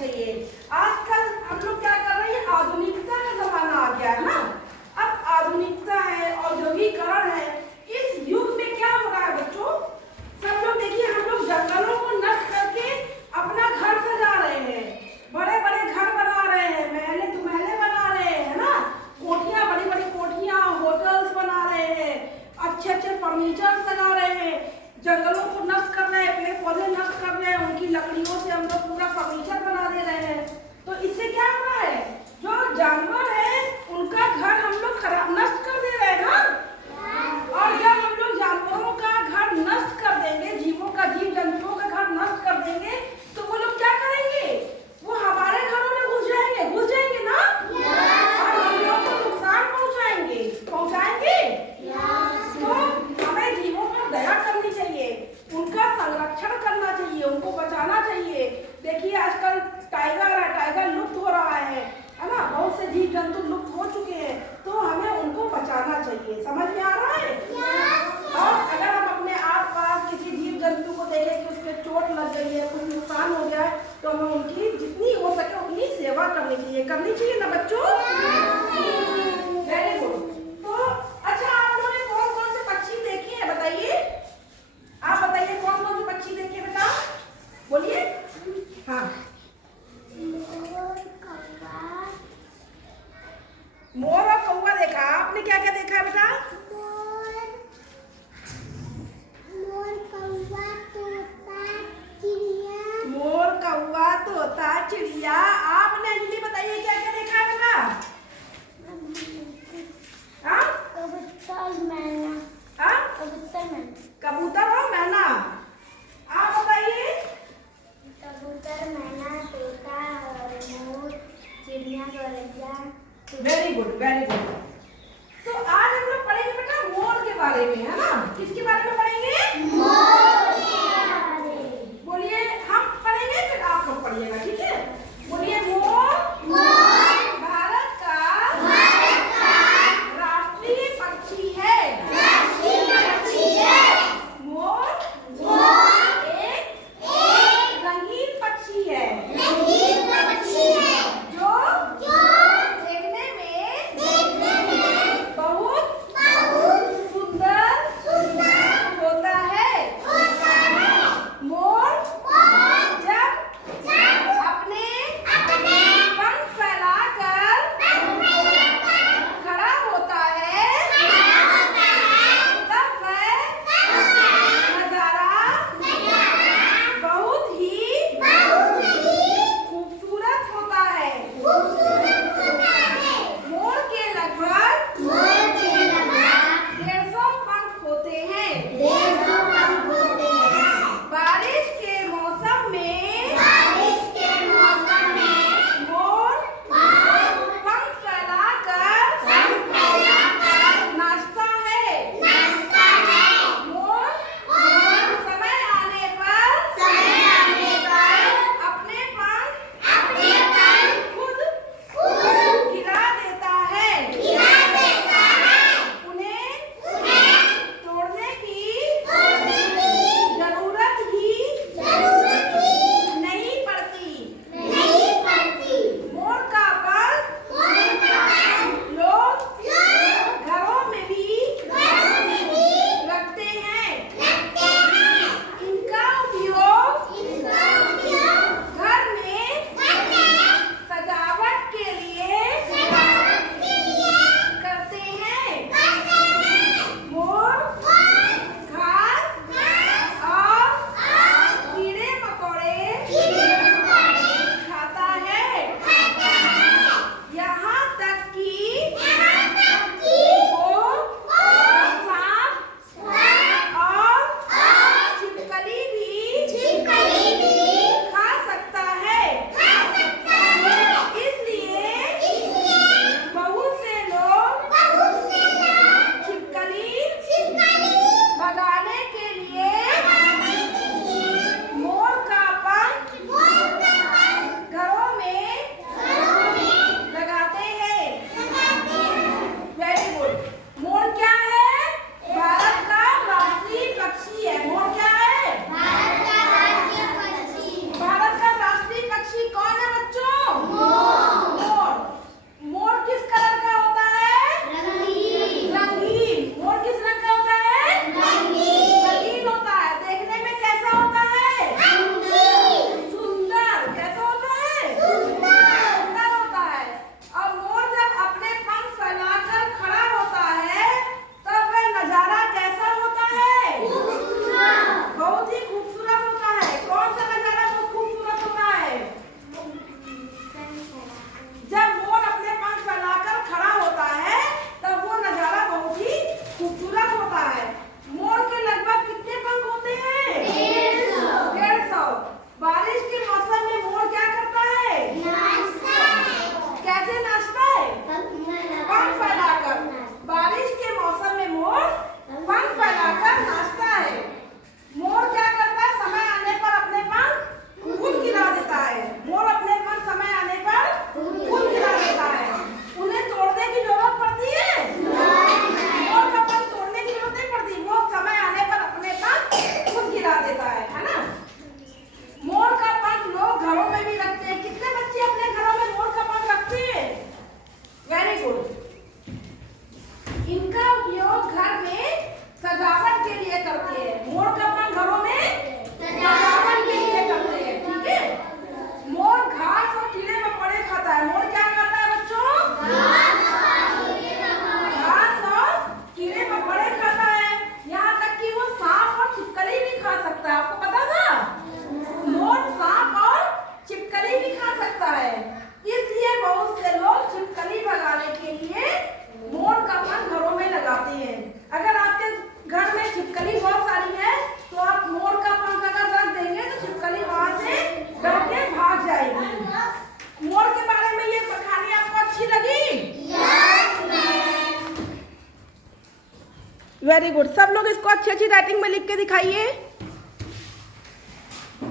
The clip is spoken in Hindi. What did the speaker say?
चाहिए। आजकल हम लोग क्या कर रहे हैं, आधुनिकता का जमाना आ गया है ना। अब आधुनिकता है, औद्योगिकरण है। इस युग में क्या हो रहा है बच्चों, सब लोग देखिए, हम लोग जंगलों को नष्ट करके अपना घर सजा रहे हैं, बड़े बड़े घर बना रहे हैं, महले तो महले बना रहे हैं ना, कोठियां, बड़ी बड़ी कोठियां, होटल्स बना रहे हैं, अच्छे अच्छे फर्नीचर लगा रहे हैं। जंगलों को नष्ट कर रहे हैं, पेड़ पौधे नष्ट कर रहे हैं, उनकी लकड़ियों से हम लोग पूरा फर्नीचर बना दे रहे हैं। तो इससे क्या हो रहा है, जो जानवर है उनका घर हम लोग खराब नष्ट कर दे रहे हैं ना। और जब हम लोग जानवरों का घर नष्ट कर देंगे, जीव जंतुओं का घर नष्ट कर देंगे, तो वो लोग क्या करेंगे, वो हमारे घरों में घुस जाएंगे ना। और हम लोग को नुकसान पहुंचाएंगे। तो हमें जीवों पर दया करनी चाहिए, उनका संरक्षण करना चाहिए, उनको बचाना चाहिए। देखिए आजकल टाइगर लुप्त हो रहा है ना, बहुत से जीव जंतु लुप्त हो चुके हैं, तो हमें उनको बचाना चाहिए। समझ में आ रहा है? और अगर हम अपने आसपास किसी जीव जंतु को देखें कि उसके चोट लग गई है, कुछ नुकसान हो गया है, तो हमें उनकी जितनी हो सके उतनी सेवा करनी चाहिए ना बच्चों। Very good. तो अच्छा, आप लोगों ने कौन कौन से पक्षी देखे हैं बताइए? आप बताइए कौन कौन से पक्षी देखे बेटा, बोलिए। हाँ, मोर और कौवा देखा। आपने क्या क्या देखा है बेटा? मोर, कौवा, तोता, चिड़िया। आपने अंजलि बताइए क्या क्या देखा है बेटा? हाँ, कबूतर और मैना। आप बताइए। कबूतर, मैना, तोता और मोर, चिड़िया, गौरैया। Very good, very good. तो आज हम लोग पढ़ेंगे बेटा मोर के बारे में, है ना। किसके बारे में पढ़ेंगे? मोर के बारे में। बोलिए, हम पढ़ेंगे फिर आप लोग पढ़िएगा, ठीक है? बोलिए, मोर भारत का राष्ट्रीय पक्षी है। मोर एक रंगीन पक्षी है, जो देखने में बहुत सुंदर होता है। मोर जब वेरी गुड। सब लोग इसको अच्छी अच्छी राइटिंग में लिख के दिखाइए।